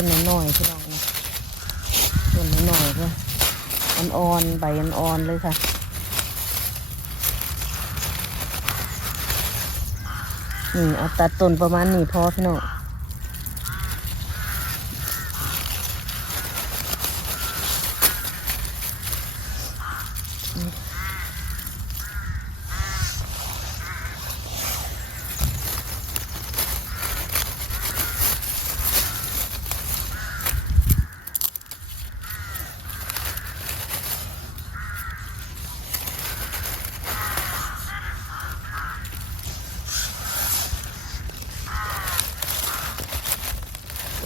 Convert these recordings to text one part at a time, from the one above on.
ต้นน้อยๆพี่น้องนะต้นน้อยๆเพื่ออ่อนๆใบอ่อนๆเลยค่ะนี่เอาตัดต้นประมาณนี้พอพี่น้อง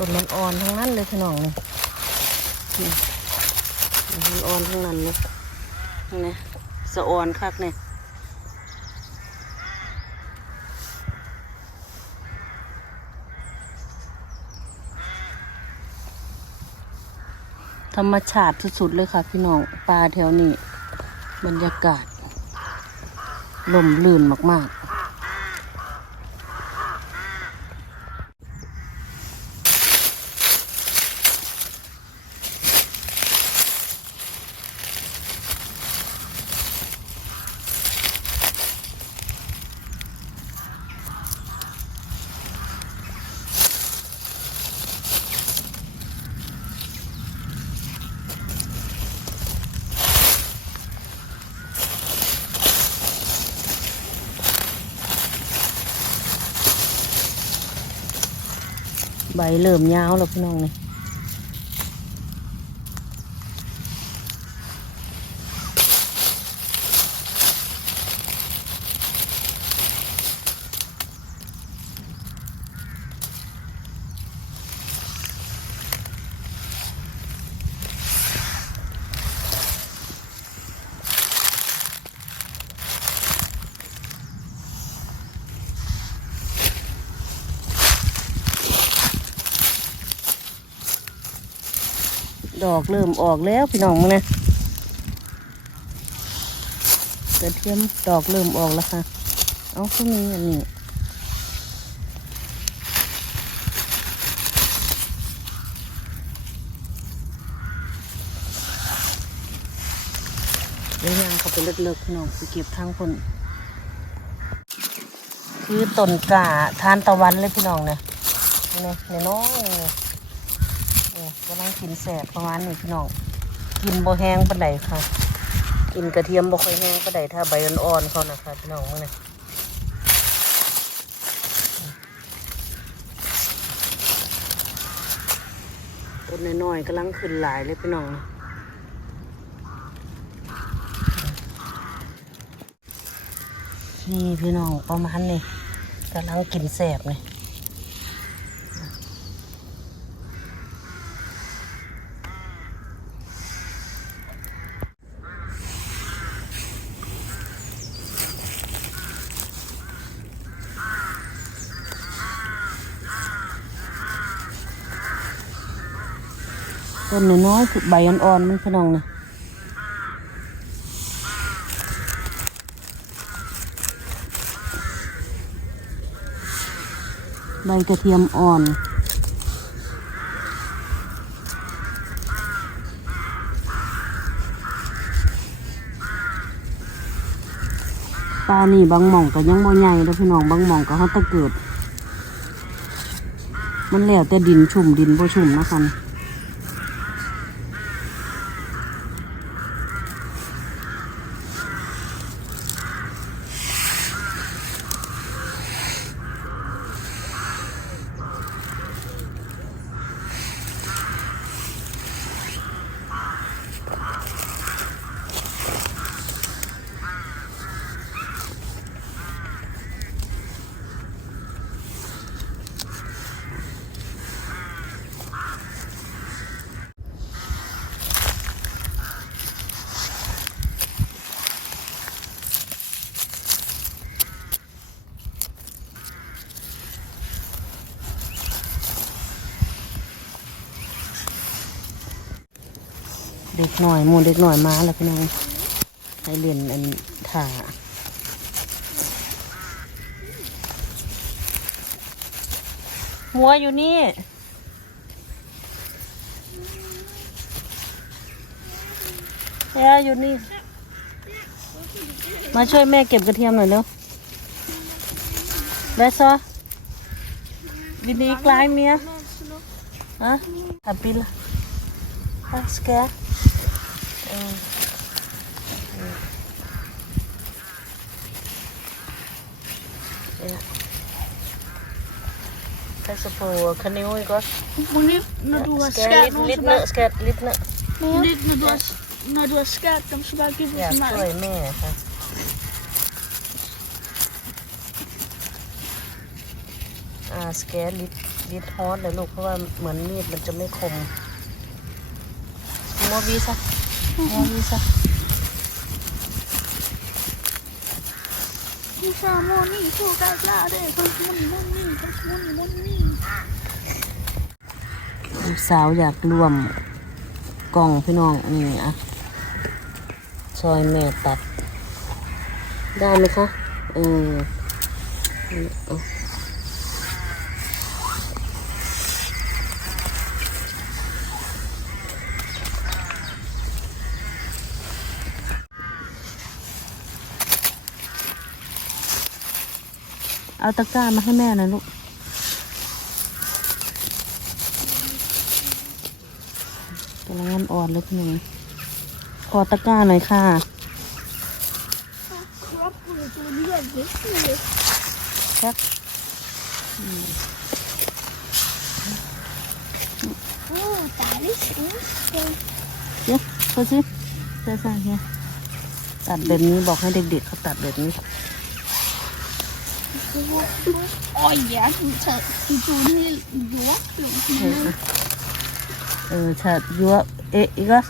ต้นมันอ่อนทั้งนั้นเลยพี่น้องเนี่ยมันอ่อนทั้งนั้นเลยนี่สะอ่อนคักเนี่ยธรรมชาติสุดๆเลยค่ะพี่น้องปลาแถวนี้ บรรยากาศลมลื่นมากๆ ใบเริ่มยาวแล้วพี่น้องนี่ ดอกเริ่มออกแล้วพี่น้องมึงนะกระเทียมดอกเริ่มออกแล้วค่ะ เอาพวกนี้อันนี้เดี๋ยวยางเขาไปเลิกๆพี่น้องไปเก็บทางคนคือต้นกาทานตะวันเลยพี่น้องเนี่ยนี่นี่น้อยๆนี่ำลังกินแสบประมาณนี้พี่น้อง กินบ่แห้งปานใดค่ะ กินกระเทียมบ่ค่อยแห้งปานใดถ้าใบอ่อนๆเขานะคะพี่น้องมื้อนี้ต้นน้อยๆกำลังขึ้นหลายเลยพี่น้องนี่พี่น้องประมาณนี้กำลังกินแสบเลย ต้นน้อยๆคือใบอ่อนๆมันพี่น้องนะใบกระเทียมอ่อน ปลานี่บางหม่องก็ยังบ่ใหญ่แล้วพี่น้องบางหม่องก็เขาตะเกิด มันแล้วแต่ดินชุ่มดินบ่ชุ่มนะคะ กหน่อยมูเล็กหน่อยมาแล้วพี่น้องให้เรียนอันถ่าหัวอยู่นี่แอ่อยู่นี่ มาช่วยแม่เก็บกระเทียมหน่อยเร็วได้ซอวินีกลายเมียฮะขับปิลฮะสแก ออเออ Passa på kanin ikke også? Må lige, når du har Skær skåret lidt, nogen, lidt så ned, bare, skat, lidt ned. lidt, når du har, når du har skåret dem, så bare giv dem Ja, til står mig. i med. Altså. Ah, skære lidt, lidt hårdt เลยลูกเพราะว่าเหมือนมีดมันจะไม่คมมัววีซะ มัววีซะ Du sa morning, så kan jeg det. Kom morning, morning, kom morning, morning. ลูกสาวอยากรวมกล่องพี่น้องนี่อะซอยแม่ตัด ได้ไหมคะเออนี่ เอาตะกร้ามาให้แม่หนะลูก กำลังอ่อนๆเลยพี่หนึ่งขอตะกร้าหน่อยค่ะ Krop, du er du lige er vigtig. ครับ Åh, dejligt skud. เดี๋ยวดูสิใช่ใช่เนี่ยตัดแบบนี้บอกให้เด็กๆเขาตัดแบบนี้ Ой, я чуть-чуть не เออฉัดยัวเอ๊ะอีกแล้ว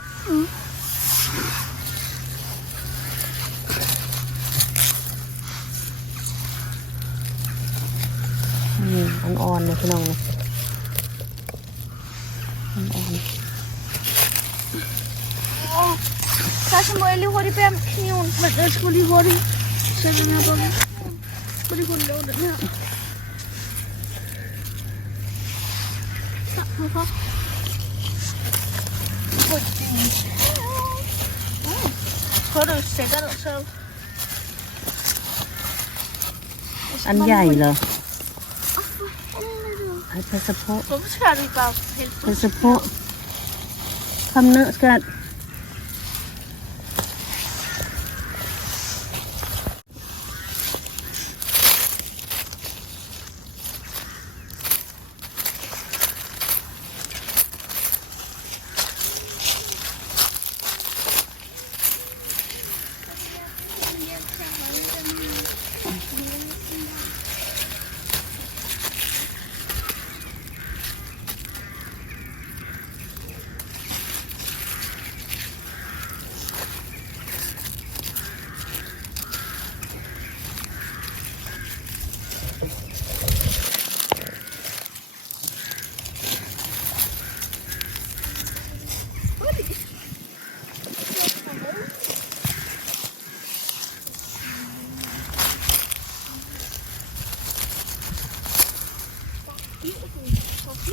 นี่อ่อนๆเลพี่น้องเลยอ่อนๆถ้าสมมติลิวอรี่เป็นคิวมันจะสมมติลิวอรี่ใช่ไหมครับ sætter dig selv. ๆอันใหญ่เหรอให้ไปสะโพก Hvorfor skal du ikke bare hælde ไปสะโพกคำเนื้อกัด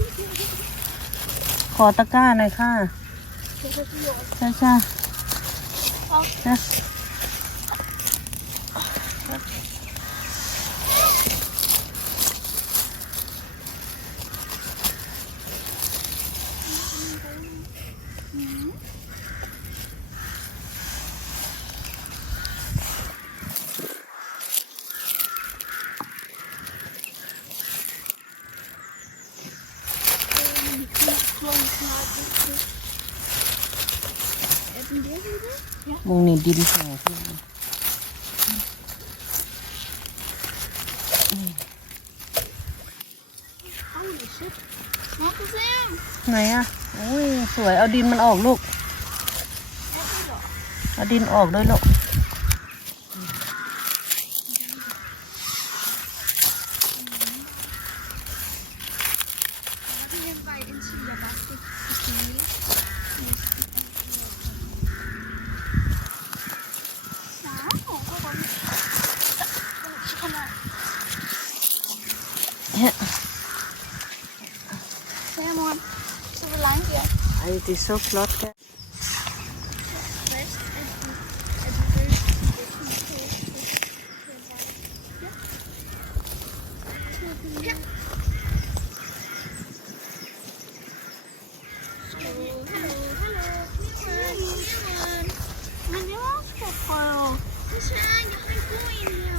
ข อตะกร้าหน่อยค่ะใช่ใช่ใช่ มงนี่ดินแห้งพี่น้อง Markus, se. ไหนอะอุ้ยสวยเอาดินมันออกลูก เอาดินออกด้วยลูก Ja. Ja, mooi. Super lang hier. Ja, het is zo vlot. Hè? Hallo, hallo. Mijn koeien hier.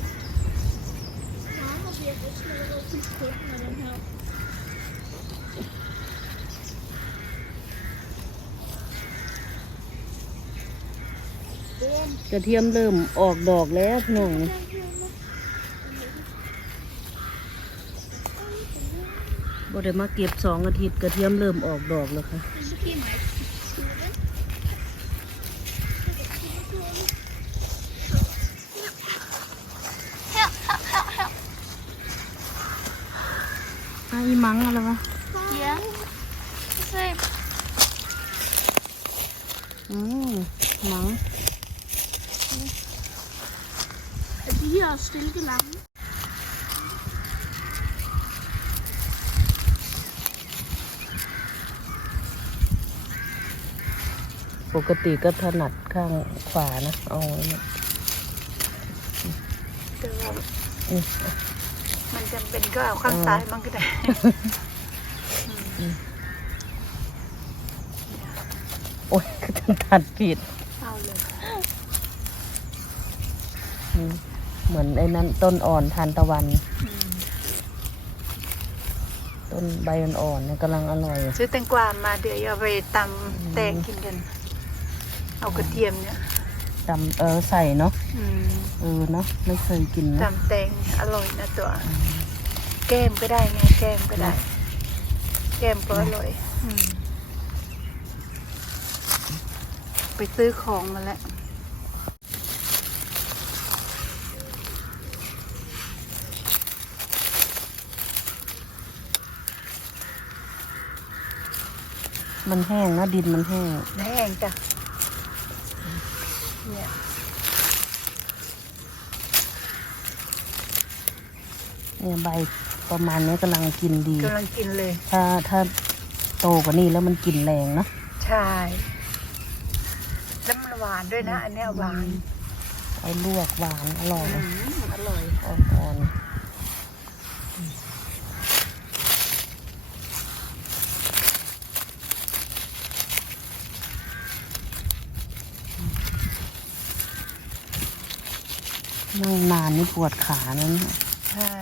กระเทียมเริ่มออกดอกแล้วพี่น้องนี่บ่ได้มาเก็บสองอาทิตย์กระเทียมเริ่มออกดอกแล้วค่ะ อะอีมังอะไรวะ Ja. Se. อืมมัง Er de her stilke lange? ปกติก็ถนัดข้างขวานะ เอาไว้เนี่ยแต่ว่านี่ มันจำเป็นก็เอาข้างซ้ายมันก็ได้โอ๊ยก็ถึงตัดผิด เอาเลยอืมเหมือนไอ้นั้นต้นอ่อนทานตะวัน อืมต้นใบอ่อนๆเนี่ยกำลังอร่อยซื้อแตงกวามาเดี๋ยวเอาไปตำแตงกินกัน เอากระเทียมเนี่ย จำเออใส่เนาะอืมเออเนาะไม่เคยกินนะตำแตงอร่อยนะตัว แก้มก็ได้ไงแก้มก็ได้ แก้มก็อร่อยอืมไปซื้อของมาแล้วมันแห้งนะดินมันแห้งแห้งจ้ะเนี่ย เนี่ยใบประมาณนี้กำลังกินดี กำลังกินเลย ถ้าถ้าโตกว่านี้แล้วมันกลิ่นแรงเนาะใช่ แล้วมันหวานด้วยนะ อันเนี้ยหวานเอาลวกหวานอร่อยอืมอร่อย อ่อนๆนั่งนานนี่ปวดขานะเนี่ย ใช่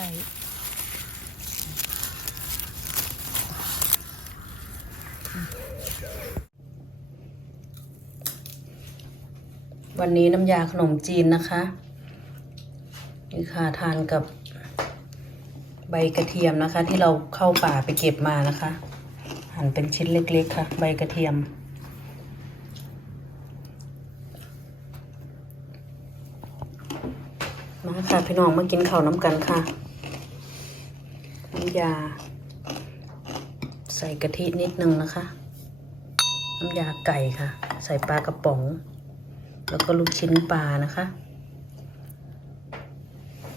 วันนี้น้ำยาขนมจีนนะคะนี่ค่ะทานกับใบกระเทียมนะคะ ที่เราเข้าป่าไปเก็บมานะคะ หั่นเป็นชิ้นเล็กๆค่ะ ใบกระเทียม มาค่ะพี่น้องมากินข้าวน้ำกันค่ะ น้ำยา ใส่กะทินิดนึงนะคะ น้ำยาไก่ค่ะ ใส่ปลากระป๋อง แล้วก็ลูกชิ้นปลานะคะ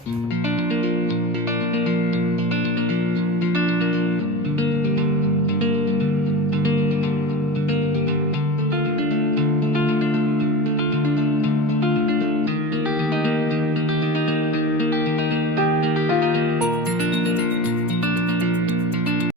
Thank